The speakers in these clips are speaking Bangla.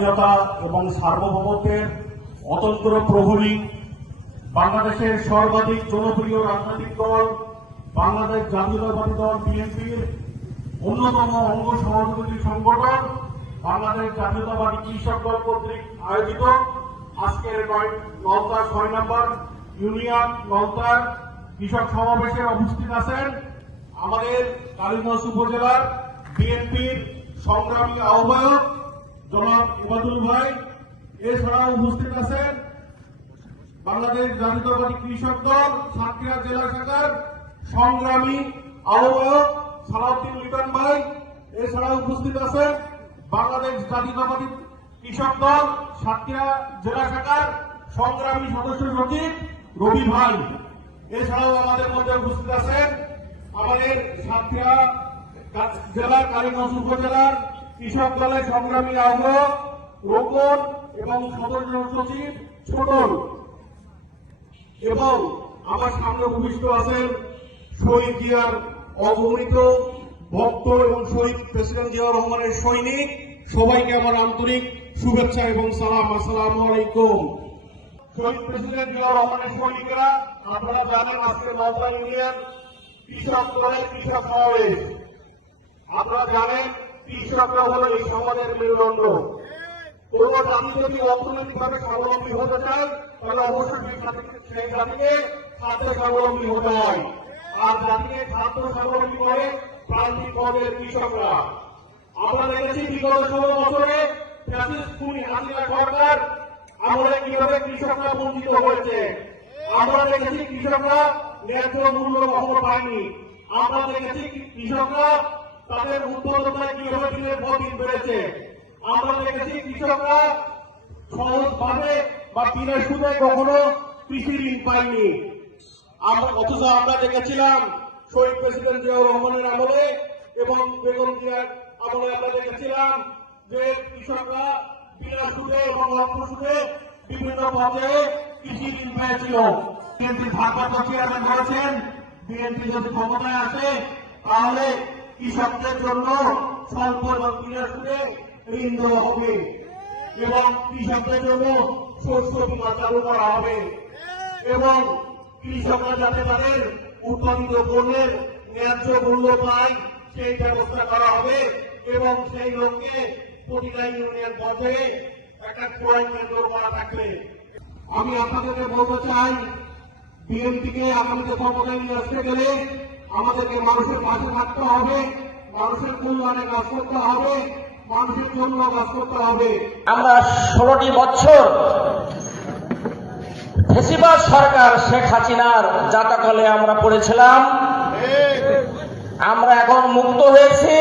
স্বাধীনতা এবং সার্বভৌমত্বের অতন্ত্র প্রহরী, বাংলাদেশের সর্বাধিক জনপ্রিয় রাজনৈতিক দল, বাংলাদেশ জাতীয়তাবাদী দল বিএনপির অন্যতম অঙ্গ সহযোগী সংগঠন, বাংলাদেশ জাতীয়তাবাদী কৃষক দল কর্তৃক আয়োজিত আজকের নলতা ছয় নম্বর ইউনিয়ন নলতার কৃষক সমাবেশে উপস্থিত আছেন আমাদের কালীগঞ্জ উপজেলার বিএনপির সংগ্রামী আহ্বায়ক জনাব ইবাদুল ভাই, এছাড়াও উপস্থিত আছেন বাংলাদেশ জাতীয়তাবাদী কৃষক দল, সাতক্ষীরা জেলা শাখার সংগ্রামী আহ্বায়ক সালাউদ্দিন লিটন ভাই, এছাড়াও উপস্থিত আছেন বাংলাদেশ জাতীয়তাবাদী কৃষক দল, সাতক্ষীরা জেলা শাখার সংগ্রামী সদস্য সচিব রবি ভাই। এছাড়াও আমাদের মধ্যে উপস্থিত আছেন আমাদের সাতক্ষীরা জেলার কালীগঞ্জ উপজেলার কৃষক দলের সংগ্রামী আহ্বায়ক, রোকন এবং সদস্য সচিব ছোটন। এবং আমার সামনে ভূমিষ্ঠ আছেন শহীদ জিয়ার অগণিত ভক্ত এবং শহীদ প্রেসিডেন্ট জিয়াউর রহমানের সৈনিক। সবাইকে আমার আন্তরিক শুভেচ্ছা এবং সালাম। আসসালামু আলাইকুম। শহীদ প্রেসিডেন্ট জিয়াউর রহমানের সৈনিকরা, আপনারা জানেন আজকে নওদা ইউনিয়ন কৃষক দলের কৃষক সমাবেশ। আপনারা জানেন কৃষকরা হলো এই সমাজের মেরুদণ্ড। কোন জাতি যদি অর্থনৈতিকভাবে স্বাবলম্বী হতে চায়, তাহলে অবশ্যই সেই জাতিকে খাদ্য স্বাবলম্বী হতে হয়। আর জাতিকে খাদ্য স্বাবলম্বী করে প্রান্তিক পর্যায়ের কৃষকরা। আমরা দেখেছি বিগত ষোলো বছরে সরকার আমলে কীভাবে কৃষকরা বঞ্চিত হয়েছে। আমরা দেখেছি কৃষকরা ন্যায্য মূল্য কখনো পায়নি। আমরা দেখেছি কৃষকরা তাদের উৎপাদনতায় কীভাবে দিনের পর দিন বেড়েছে। আমরা দেখেছি কৃষকরা সহজভাবে বা বিনা সুদে কখনো কৃষি ঋণ পাইনি আমরা অথচ আমরা দেখেছিলাম শহীদ প্রেসিডেন্ট জিয়াউর রহমানের আমলে এবং বেগম জিয়ার আমলে আমরা দেখেছিলাম যে কৃষকরা বিনা সুদে এবং অল্প সুদে বিভিন্ন পর্যায়ে কৃষি ঋণ পেয়েছিল। বিএনপি ভারপ্রাপ্ত চেয়ারম্যান বলেছেন, বিএনপি যদি ক্ষমতায় আসে, তাহলে কৃষকদের জন্য স্বল্প সুদে ঋণ দেওয়া হবে এবং কৃষকদের জন্য শস্য বীমা চালু করা হবে। এবং কৃষকরা যাতে তাদের উৎপাদিত পণ্যের ন্যায্য মূল্য পায়, সেই ব্যবস্থা করা হবে এবং সেই লক্ষ্যে প্রতিটা ইউনিয়ন পর্যায়ে একটা ক্রয় কেন্দ্র করা থাকবে। আমি আপনাদেরকে বলতে চাই, বিএনপিকে আগামীতে ক্ষমতায় নিয়ে আসতে গেলে আমাদেরকে মানুষের পাশে থাকতে হবে, মানুষের কল্যাণে কাজ করতে হবে, মানুষের জন্য কাজ করতে হবে। আমরা ষোলোটি বছর ফেসিবাদ সরকার শেখ হাসিনার জাতাকলে আমরা পড়েছিলাম। আমরা এখন মুক্ত হয়েছি।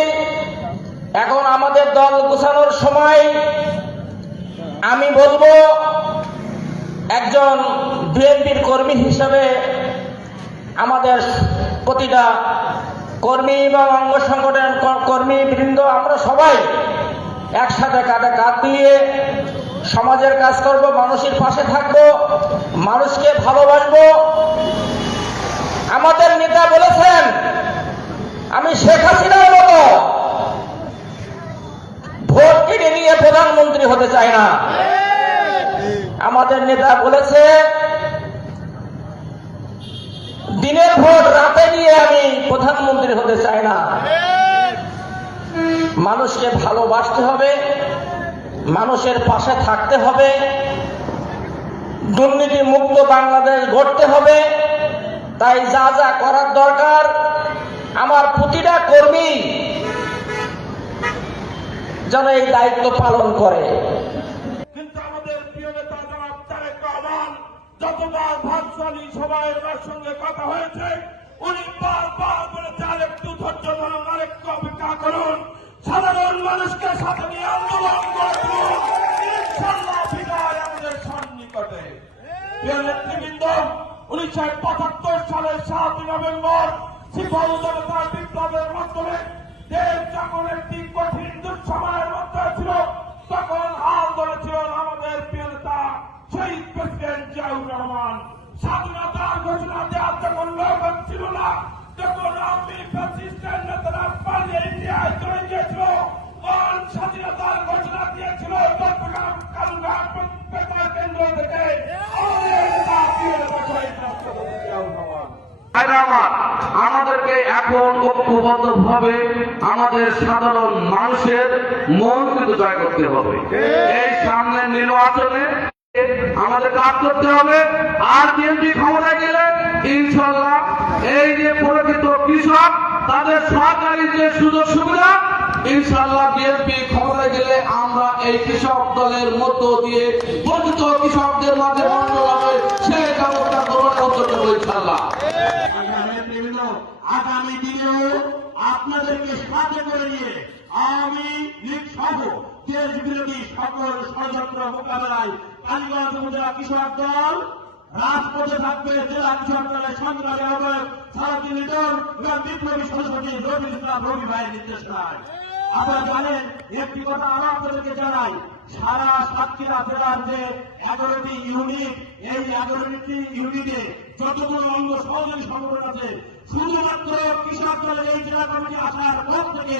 এখন আমাদের দল গোছানোর সময়। আমি বলব, একজন বিএনপির কর্মী হিসেবে আমাদের প্রতিটা কর্মী এবং অঙ্গ সংগঠন কর্মী বৃন্দ আমরা সবাই একসাথে কাঁধে কাঁধ দিয়ে সমাজের কাজ করব মানুষের পাশে থাকব মানুষকে ভালোবাসবো। আমাদের নেতা বলেছেন আমি শেখ হাসিনার মতো ভোট কেটে নিয়ে প্রধানমন্ত্রী হতে চাই না। আমাদের নেতা বলেছে দিনের ভোট রাতে নিয়ে আমি প্রধানমন্ত্রী হতে চায় না। মানুষকে ভালোবাসতে হবে, মানুষের পাশে থাকতে হবে দুর্নীতি মুক্ত বাংলাদেশ গড়তে হবে। তাই যা যা করার দরকার, আমার প্রতিটা কর্মী যেন এই দায়িত্ব পালন করে। যতবার ভার্চুয়ালি সবাই সঙ্গে কথা হয়েছে উনি বারবার বলেছে আরেকটু ধৈর্য ধরুন আরেকটু অপেক্ষা করুন সাধারণ মানুষকে সাথে নিয়ে আন্দোলন করুন আমাদের সন্নিকটে। নেতৃবৃন্দ, উনিশশো পঁচাত্তর সালের সাত নভেম্বর সিপাহী জনতার বিপ্লবের মাধ্যমে দেশ জাগরের একটি কঠিন দুঃসময়ের মধ্যে ছিল তখন হাল ধরেছিলেন আমাদের প্রিয় নেতা শহীদ প্রেসিডেন্ট জিয়াউর রহমান স্বাধীনতার ঘোষণা দেওয়ার যখন লোক ছিল না তখন আমি ফ্যাসিস্টের নেতারা পালিয়ে ইন্ডিয়ায় চলে গিয়েছিল মহান স্বাধীনতার ঘোষণা দিয়েছিল চট্টগ্রাম কালুঘাট পেপার কেন্দ্র থেকে আমাদের নেতা বীর শহীদ রাষ্ট্রপতি জিয়াউর রহমান ভাইরা আমার, আমাদেরকে এখন ঐক্যবদ্ধ ভাবে আমাদের সাধারণ মানুষের মন কিন্তু জয় করতে হবে। এই সামনে নির্বাচনে আমাদের কাজ করতে হবে আর বিএনপি ক্ষমতায় গেলে ইনশাল্লাহ কৃষক, তাদের সরকারি যে সুযোগ সুবিধা ইনশাল্লাহ বিএনপি ক্ষমতায় গেলে আমরা এই কৃষক দলের মধ্য দিয়ে প্রকৃত কৃষকদের মাঝে মন্ডল হবে সেই ব্যবস্থা গ্রহণের উদ্যোগ নেব ইনশাল্লাহ আগামী দিনেও আপনাদেরকে সাথে করে নিয়ে আওয়ামী লীগ সহ দেশ বিরোধী সকল ষড়যন্ত্র মোকাবেলায় কালীগঞ্জ উপজেলা কৃষক দল রাজপথে থাকবে জেলা কৃষক দলের সংগ্রামী আহ্বায়ক সারাদিন লিটন এবং বিপ্লবী সরস্বতী রবি ইসলাম রবি ভাইয়ের নির্দেশনায়। আপনারা জানেন, একটি কথা আরও আপনাদেরকে জানাই, সারা সাতক্ষীরা জেলার যে এগারোটি ইউনিট এই এগারোটি ইউনিটে যতগুলো অঙ্গ সহযোগী সংগঠন আছে, শুধুমাত্র কৃষক দলের এই জেলা কমিটি আসার পর থেকে